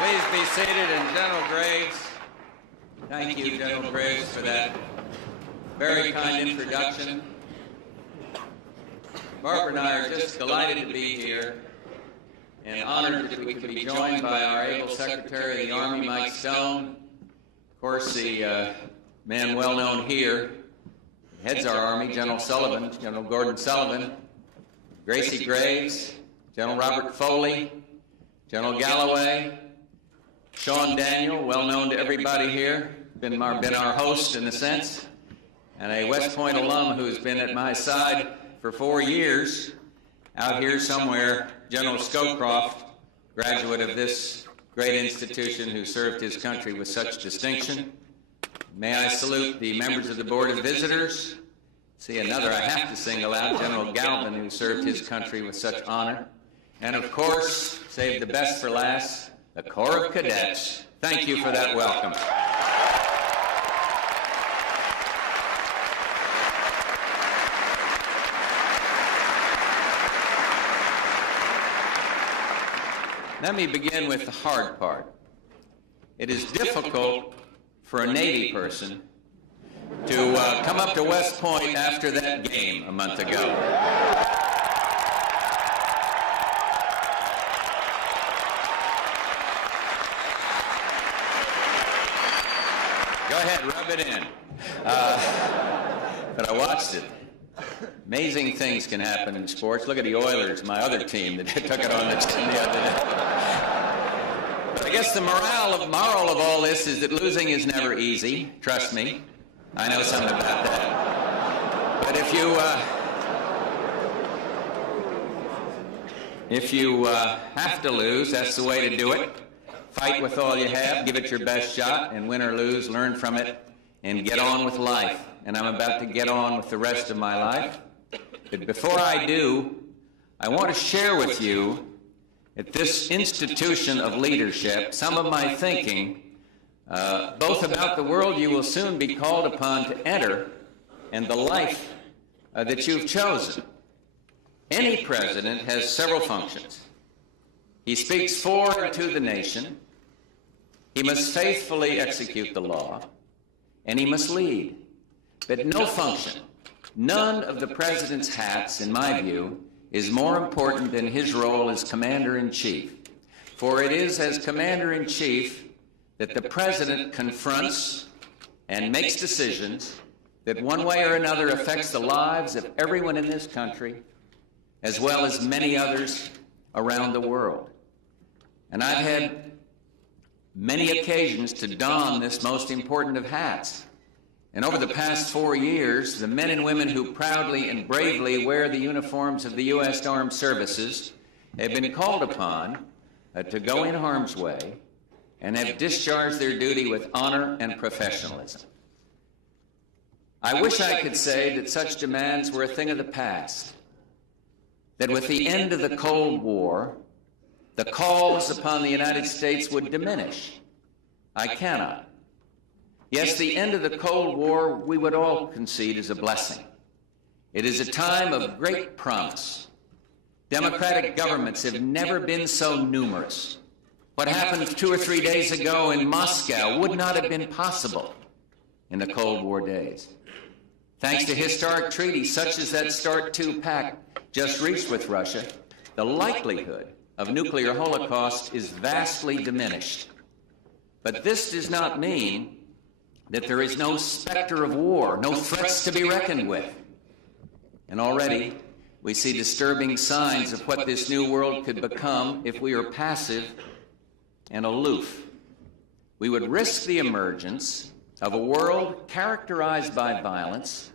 Please be seated. And General Graves, thank you, General Graves, for that very kind introduction. Barbara and I are just delighted to be here and honored that we could be joined by our able Secretary of the Army, Mike Stone. Of course, the man well known here, heads our Army, General Sullivan, General Gordon Sullivan, Gracie Graves, General Robert Foley, General Galloway, Sean Daniel, well known to everybody here, been our host in a sense, and a West Point alum who's been at my side for 4 years, out here somewhere, General Scowcroft, graduate of this great institution who served his country with such distinction. May I salute the members of the Board of Visitors. See another I have to single out, General Galvin, who served his country with such honor. And of course, save the best for last, the Corps of Cadets. Thank you for that welcome. Let me begin with the hard part. It is difficult for a Navy person to come up to West Point after that game a month ago. Go ahead, rub it in. But I watched it. Amazing things can happen in sports. Look at the Oilers, my other team, that took it on the chin the other day. But I guess the moral of all this is that losing is never easy. Trust me. I know something about that. But if you have to lose, that's the way to do it. Fight with all you have, give it your best shot, and win or lose, learn from it, and get on with life. And I'm about to get on with the rest of my life. But before I do, I want to share with you, at this institution of leadership, some of my thinking, both about the world you will soon be called upon to enter and the life that you've chosen. Any president has several functions. He speaks for and to the nation. He must faithfully execute the law, and he must lead. But no function, none of the president's hats, in my view, is more important than his role as commander-in-chief. For it is as commander-in-chief that the president confronts and makes decisions that one way or another affects the lives of everyone in this country, as well as many others around the world. And I've had many occasions to don this most important of hats. And over the past 4 years, the men and women who proudly and bravely wear the uniforms of the U.S. Armed Services have been called upon to go in harm's way and have discharged their duty with honor and professionalism. I wish I could say that such demands were a thing of the past, that with the end of the Cold War, the calls upon the United States would diminish. I cannot. Yes, the end of the Cold War, we would all concede, is a blessing. It is a time of great promise. Democratic governments have never been so numerous. What happened 2 or 3 days ago in Moscow would not have been possible in the Cold War days. Thanks to historic treaties such as that START II pact just reached with Russia, the likelihood of nuclear holocaust is vastly diminished. But this does not mean that there is no specter of war, no threats to be reckoned with. And already, we see disturbing signs of what this new world could become if we are passive and aloof. We would risk the emergence of a world characterized by violence,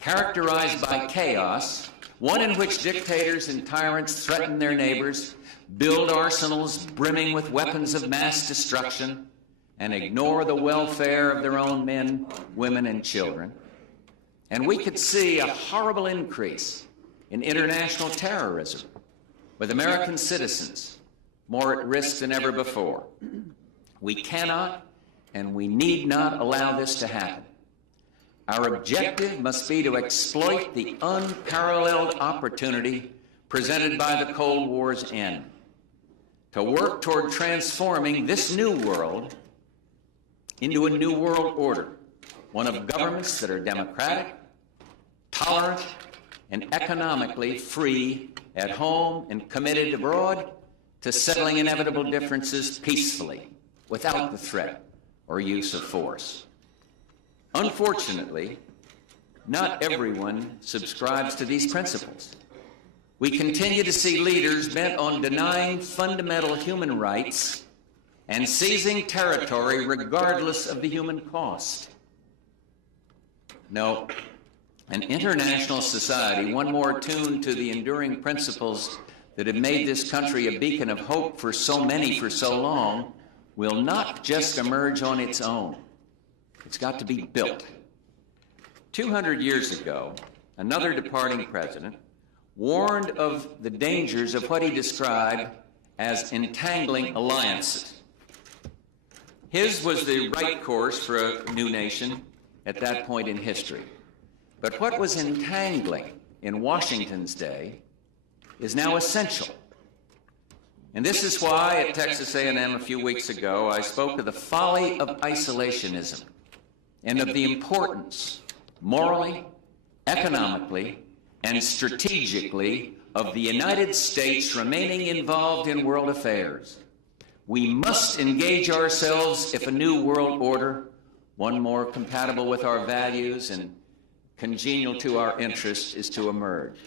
characterized by chaos, one in which dictators and tyrants threaten their neighbors, build arsenals brimming with weapons of mass destruction, and ignore the welfare of their own men, women, and children. And we could see a horrible increase in international terrorism, with American citizens more at risk than ever before. We cannot and we need not allow this to happen. Our objective must be to exploit the unparalleled opportunity presented by the Cold War's end. to work toward transforming this new world into a new world order, one of governments that are democratic, tolerant, and economically free at home and committed abroad to settling inevitable differences peacefully, without the threat or use of force. Unfortunately, not everyone subscribes to these principles. We continue to see leaders bent on denying fundamental human rights and seizing territory regardless of the human cost. No, an international society, one more attuned to the enduring principles that have made this country a beacon of hope for so many for so long, will not just emerge on its own. It's got to be built. 200 years ago, another departing president warned of the dangers of what he described as entangling alliances. His was the right course for a new nation at that point in history. But what was entangling in Washington's day is now essential. And this is why at Texas A&M a few weeks ago I spoke of the folly of isolationism and of the importance, morally, economically, and strategically, of the United States remaining involved in world affairs. We must engage ourselves if a new world order, one more compatible with our values and congenial to our interests, is to emerge.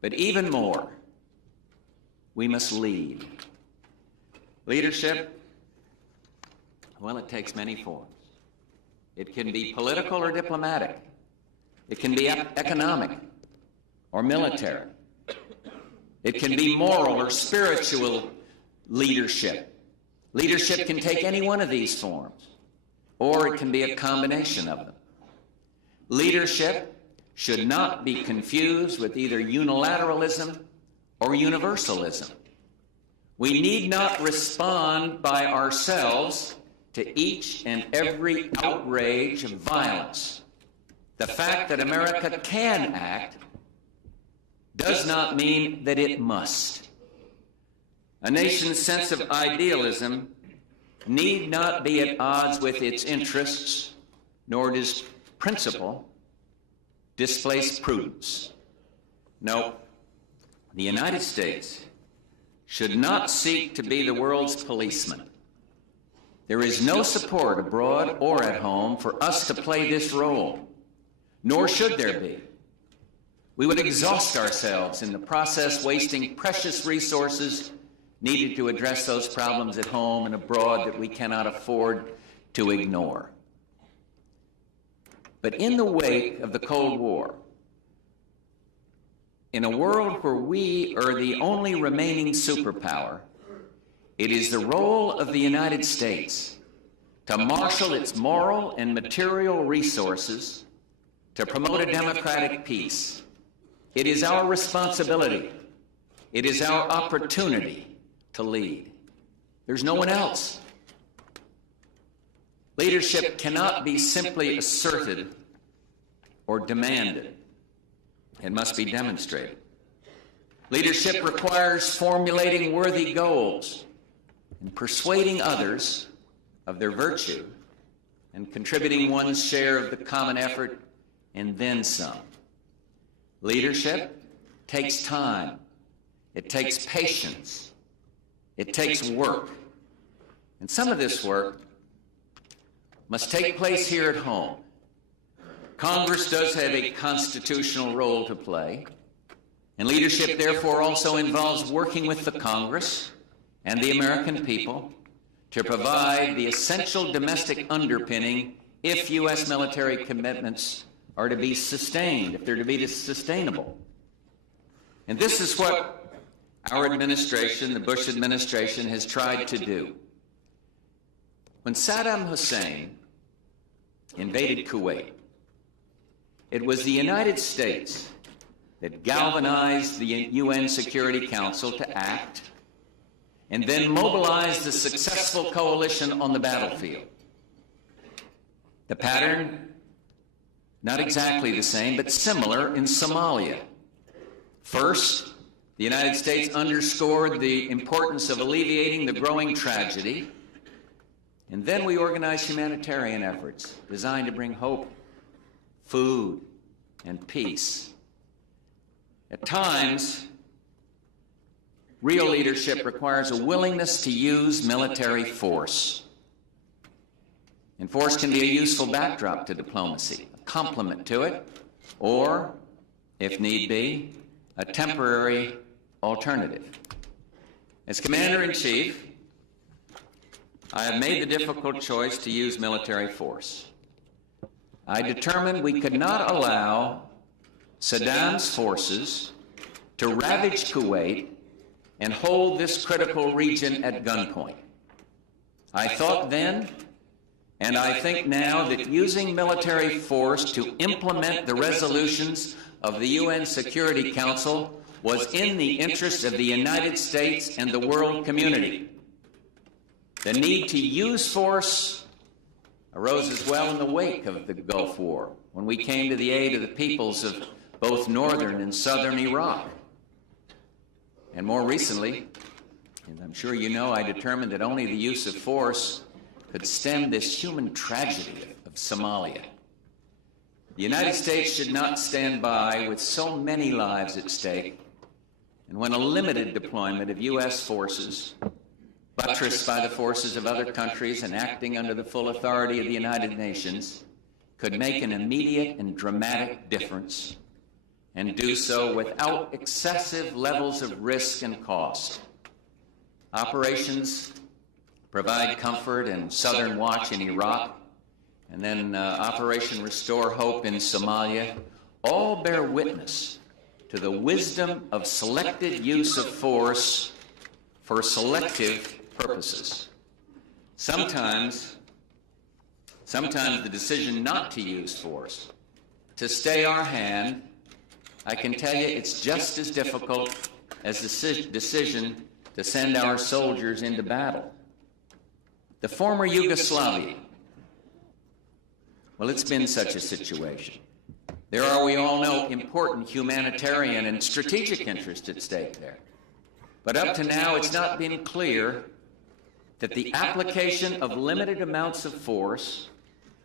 But even more, we must lead. Leadership, well, it takes many forms. It can be political or diplomatic. It can be economic or military. It can be moral or spiritual leadership. Leadership can take any one of these forms, or it can be a combination of them. Leadership should not be confused with either unilateralism or universalism. We need not respond by ourselves to each and every outrage of violence. The fact that America can act does not mean that it must. A nation's sense of idealism need not be at odds with its interests, nor does principle displace prudence. No, the United States should not seek to be the world's policeman. There is no support abroad or at home for us to play this role, nor should there be. We would exhaust ourselves in the process, wasting precious resources needed to address those problems at home and abroad that we cannot afford to ignore. But in the wake of the Cold War, in a world where we are the only remaining superpower, it is the role of the United States to marshal its moral and material resources to promote a democratic peace. It is our responsibility. It is our opportunity to lead. There's no one else. Leadership cannot be simply asserted or demanded. It must be demonstrated. Leadership requires formulating worthy goals and persuading others of their virtue and contributing one's share of the common effort and then some. Leadership takes time. It takes patience. It takes work. And some of this work must take place here at home. Congress does have a constitutional role to play, and leadership therefore also involves working with the Congress and the American people to provide the essential domestic underpinning if U.S. military commitments are to be sustained, if they're to be sustainable. And this is what our administration, the Bush administration, has tried to do. When Saddam Hussein invaded Kuwait, it was the United States that galvanized the UN Security Council to act and then mobilized the successful coalition on the battlefield. The pattern, not exactly the same, but similar in Somalia. First, The United States underscored the importance of alleviating the growing tragedy, and then we organized humanitarian efforts designed to bring hope, food, and peace. At times, real leadership requires a willingness to use military force. And force can be a useful backdrop to diplomacy, a complement to it, or, if need be, a temporary alternative. As Commander-in-Chief, I have made the difficult choice to use military force. I determined we could not allow Saddam's forces to ravage Kuwait and hold this critical region at gunpoint. I thought then, and I think now, that using military force to implement the resolutions of the UN Security Council was in the interest of the United States and the world community. The need to use force arose as well in the wake of the Gulf War, when we came to the aid of the peoples of both northern and southern Iraq. And more recently, as I'm sure you know, I determined that only the use of force could stem this human tragedy of Somalia. The United States should not stand by with so many lives at stake, and when a limited deployment of U.S. forces, buttressed by the forces of other countries and acting under the full authority of the United Nations, could make an immediate and dramatic difference, and do so without excessive levels of risk and cost. Operations Provide Comfort and Southern Watch in Iraq, and then Operation Restore Hope in Somalia, all bear witness to the wisdom of selected use of force for selective purposes. Sometimes the decision not to use force, to stay our hand, I can tell you it's just as difficult as the decision to send our soldiers into battle. The former Yugoslavia, well, it's been such a situation. There are, we all know, important humanitarian and strategic interests at stake there. But up to now, it's not been clear that the application of limited amounts of force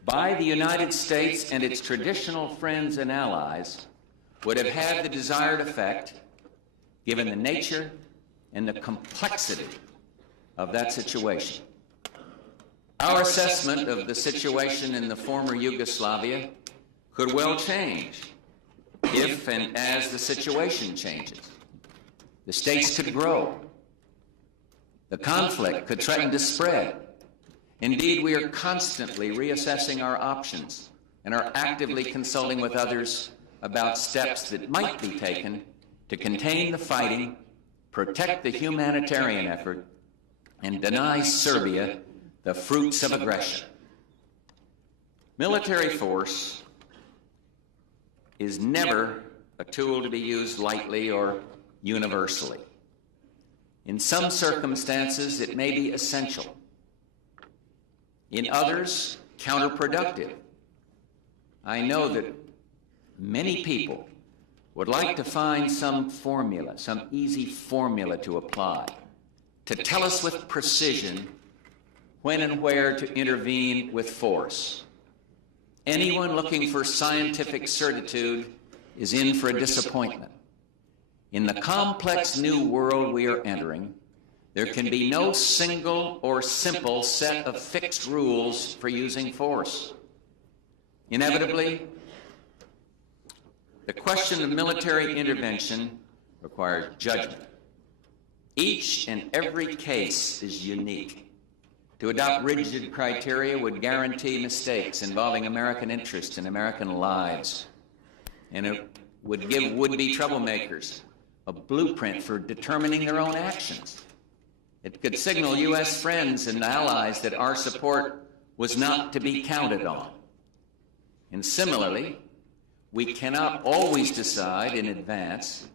by the United States and its traditional friends and allies would have had the desired effect, given the nature and the complexity of that situation. Our assessment of the situation in the former Yugoslavia could well change if and as the situation changes. The states could grow. The conflict could threaten to spread. Indeed, we are constantly reassessing our options and are actively consulting with others about steps that might be taken to contain the fighting, protect the humanitarian effort, and deny Serbia the fruits of aggression. Military force is never a tool to be used lightly or universally. In some circumstances, it may be essential. In others, counterproductive. I know that many people would like to find some formula, some easy formula to apply, to tell us with precision when and where to intervene with force. Anyone looking for scientific certitude is in for a disappointment. In the complex new world we are entering, there can be no single or simple set of fixed rules for using force. Inevitably, the question of military intervention requires judgment. Each and every case is unique. To adopt rigid criteria would guarantee mistakes involving American interests and American lives, and it would give would-be troublemakers a blueprint for determining their own actions. It could signal U.S. friends and allies that our support was not to be counted on. And similarly, we cannot always decide in advance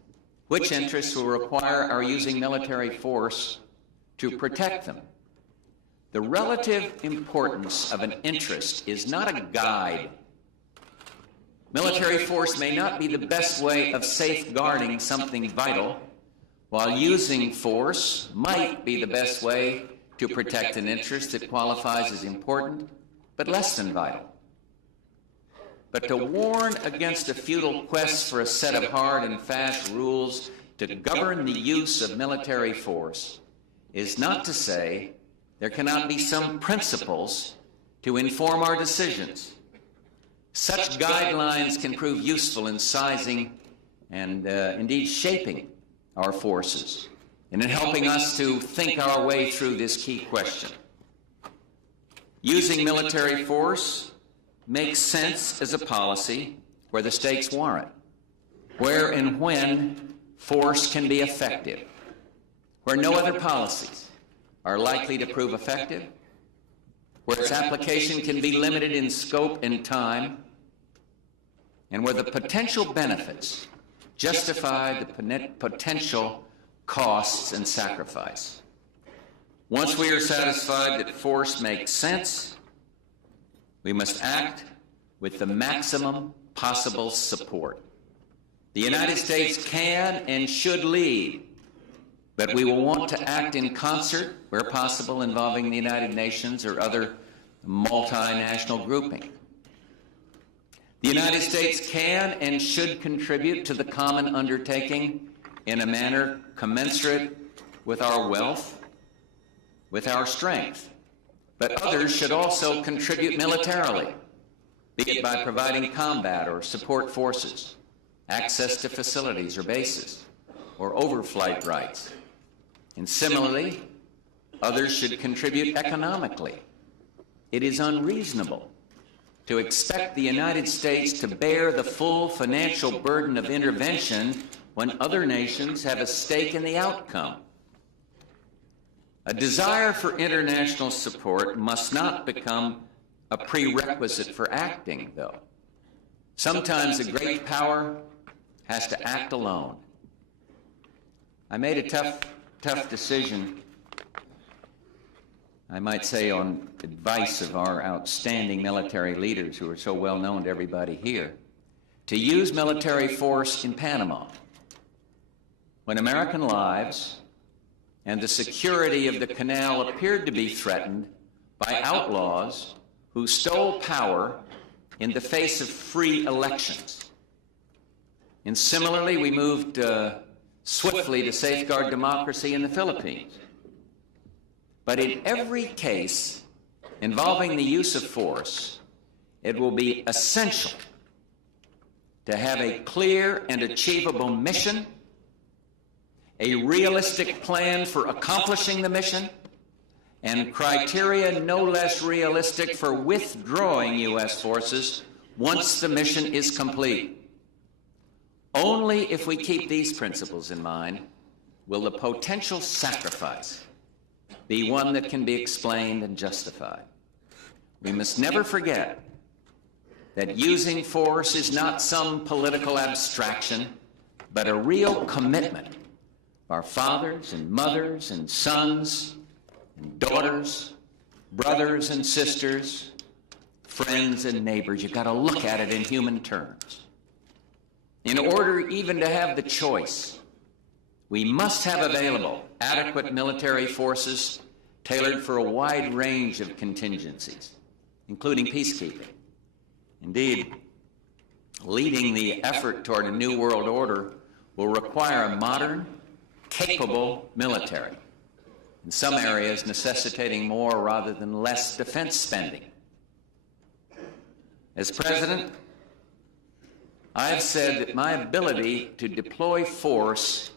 which interests will require our using military force to protect them. The relative importance of an interest is not a guide. Military force may not be the best way of safeguarding something vital, while using force might be the best way to protect an interest that qualifies as important but less than vital. But to warn against a futile quest for a set of hard and fast rules to govern the use of military force is not to say there cannot be some principles to inform our decisions. Such guidelines can prove useful in sizing and indeed shaping our forces and in helping us to think our way through this key question. Using military force makes sense as a policy where the stakes warrant, where and when force can be effective, where no other policies are likely to prove effective, where its application can be limited in scope and time, and where the potential benefits justify the potential costs and sacrifice. Once we are satisfied that force makes sense, we must act with the maximum possible support. The United States can and should lead, but we will want to act in concert where possible involving the United Nations or other multinational grouping. The United States can and should contribute to the common undertaking in a manner commensurate with our wealth, with our strength. But others should also contribute militarily, be it by providing combat or support forces, access to facilities or bases, or overflight rights. And similarly, others should contribute economically. It is unreasonable to expect the United States to bear the full financial burden of intervention when other nations have a stake in the outcome. A desire for international support must not become a prerequisite for acting, though. Sometimes a great power has to act alone. I made a tough decision, I might say on advice of our outstanding military leaders who are so well known to everybody here, to use military force in Panama when American lives and the security of the canal appeared to be threatened by outlaws who stole power in the face of free elections. And similarly, we moved swiftly to safeguard democracy in the Philippines. But in every case involving the use of force, it will be essential to have a clear and achievable mission, a realistic plan for accomplishing the mission, and criteria no less realistic for withdrawing U.S. forces once the mission is complete. Only if we keep these principles in mind will the potential sacrifice be one that can be explained and justified. We must never forget that using force is not some political abstraction, but a real commitment of our fathers and mothers and sons and daughters, brothers and sisters, friends and neighbors. You've got to look at it in human terms. In order even to have the choice, we must have available adequate military forces tailored for a wide range of contingencies, including peacekeeping. Indeed, leading the effort toward a new world order will require a modern, capable military, in some areas necessitating more rather than less defense spending. As president, I have said that my ability to deploy force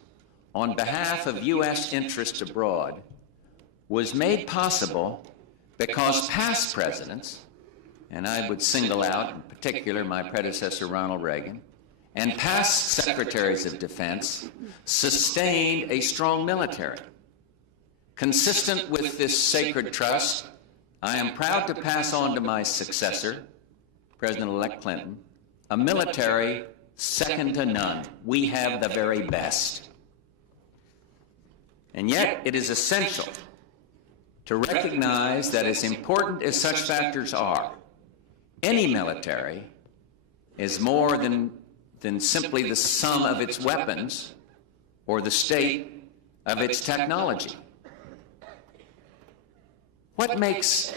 on behalf of U.S. interests abroad was made possible because past presidents, and I would single out in particular my predecessor Ronald Reagan, and past secretaries of defense sustained a strong military. Consistent with this sacred trust, I am proud to pass on to my successor, President-elect Clinton, a military second to none. We have the very best. And yet, it is essential to recognize that as important as such factors are, any military is more than simply the sum of its weapons or the state of its technology. What makes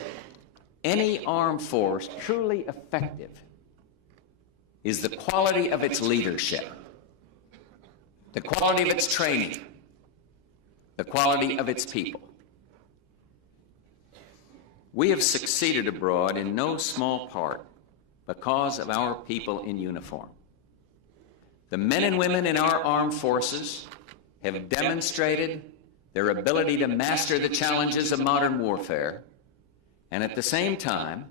any armed force truly effective is the quality of its leadership, the quality of its training, the quality of its people. We have succeeded abroad in no small part because of our people in uniform. The men and women in our armed forces have demonstrated their ability to master the challenges of modern warfare, and at the same time,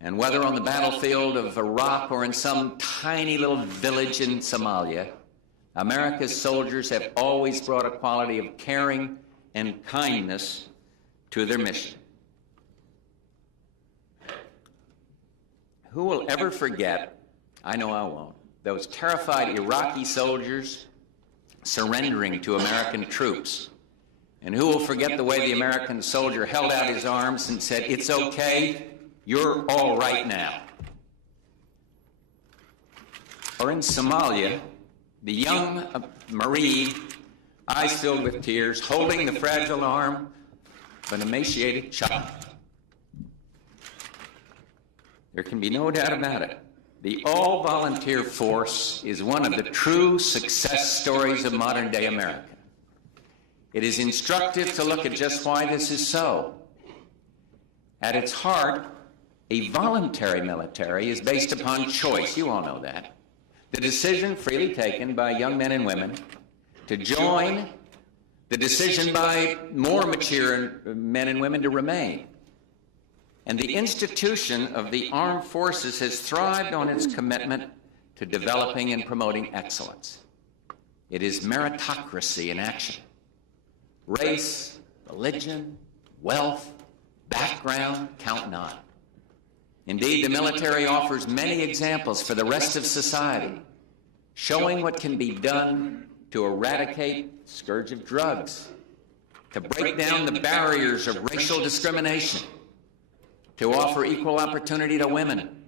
and whether on the battlefield of Iraq or in some tiny little village in Somalia, America's soldiers have always brought a quality of caring and kindness to their mission. Who will ever forget, I know I won't, those terrified Iraqi soldiers surrendering to American troops? And who will forget the way the American soldier held out his arms and said, "It's okay, you're all right now"? Or in Somalia, the young Marie, eyes filled with tears, holding the fragile arm of an emaciated child. There can be no doubt about it. The all-volunteer force is one of the true success stories of modern-day America. It is instructive to look at just why this is so. At its heart, a voluntary military is based upon choice. You all know that. The decision freely taken by young men and women to join, the decision by more mature men and women to remain. And the institution of the armed forces has thrived on its commitment to developing and promoting excellence. It is meritocracy in action. Race, religion, wealth, background count not. Indeed, the military offers many examples for the rest of society, showing what can be done to eradicate the scourge of drugs, to break down the barriers of racial discrimination, to offer equal opportunity to women.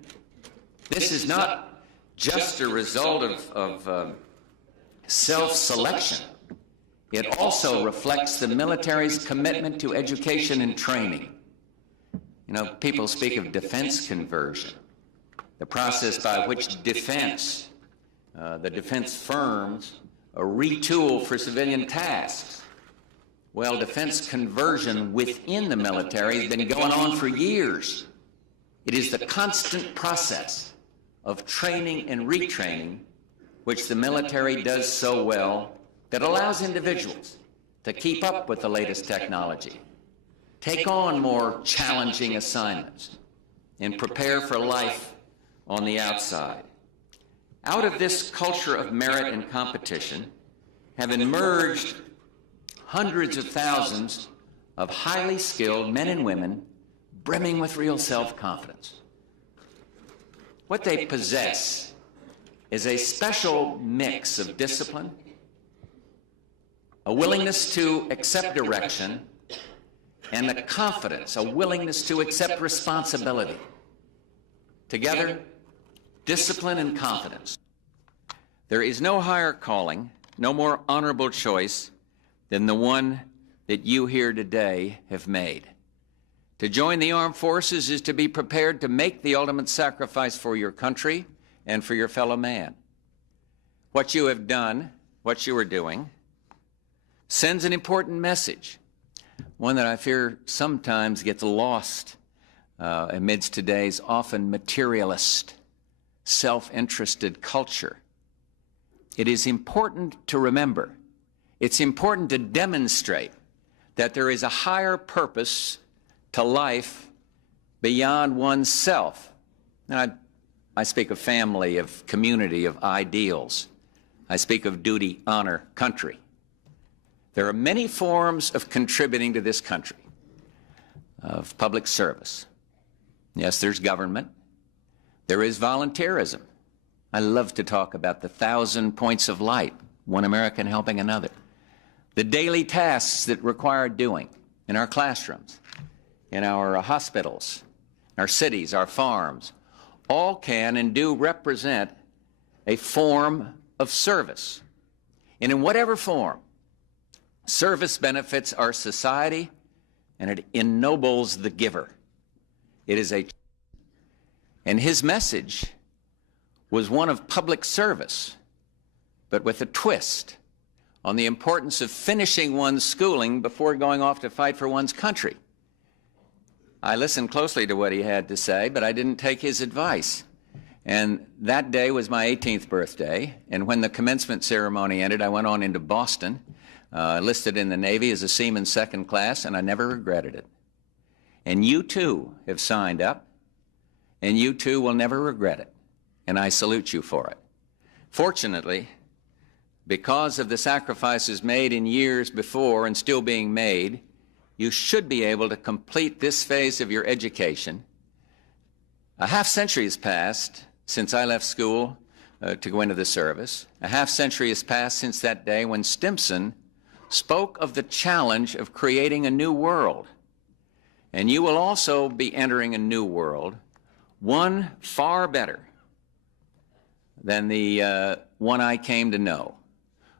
This is not just a result of self-selection. It also reflects the military's commitment to education and training. You know, people speak of defense conversion, the process by which defense, the defense firms, retool for civilian tasks. Well, defense conversion within the military has been going on for years. It is the constant process of training and retraining which the military does so well that allows individuals to keep up with the latest technology, take on more challenging assignments, and prepare for life on the outside. Out of this culture of merit and competition have emerged hundreds of thousands of highly skilled men and women brimming with real self-confidence. What they possess is a special mix of discipline, a willingness to accept direction, and a confidence, a willingness to accept responsibility. Together, discipline and confidence. There is no higher calling, no more honorable choice than the one that you here today have made. To join the armed forces is to be prepared to make the ultimate sacrifice for your country and for your fellow man. What you have done, what you are doing, sends an important message, one that I fear sometimes gets lost amidst today's often materialist, self-interested culture. It is important to remember, it's important to demonstrate that there is a higher purpose to life beyond oneself. And I speak of family, of community, of ideals. I speak of duty, honor, country. There are many forms of contributing to this country, of public service. Yes, there's government. There is volunteerism. I love to talk about the 1,000 points of light, one American helping another. The daily tasks that require doing in our classrooms, in our hospitals, our cities, our farms, all can and do represent a form of service. And in whatever form, Service benefits our society, and it ennobles the giver. It is and his message was one of public service, but with a twist on the importance of finishing one's schooling before going off to fight for one's country. I listened closely to what he had to say, but I didn't take his advice. And that day was my 18th birthday, and when the commencement ceremony ended, I went on into Boston, enlisted in the Navy as a seaman second class, and I never regretted it. And you too have signed up, and you too will never regret it, and I salute you for it. Fortunately, because of the sacrifices made in years before and still being made, you should be able to complete this phase of your education. A half-century has passed since I left school to go into the service. A half-century has passed since that day when Stimson spoke of the challenge of creating a new world. And you will also be entering a new world, one far better than the one I came to know.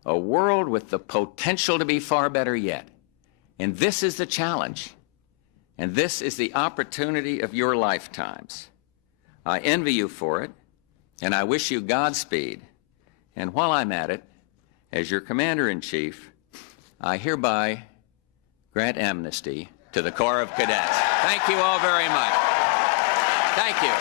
A world with the potential to be far better yet. And this is the challenge. And this is the opportunity of your lifetimes. I envy you for it, and I wish you Godspeed. And while I'm at it, as your Commander-in-Chief, I hereby grant amnesty to the Corps of Cadets. Thank you all very much. Thank you.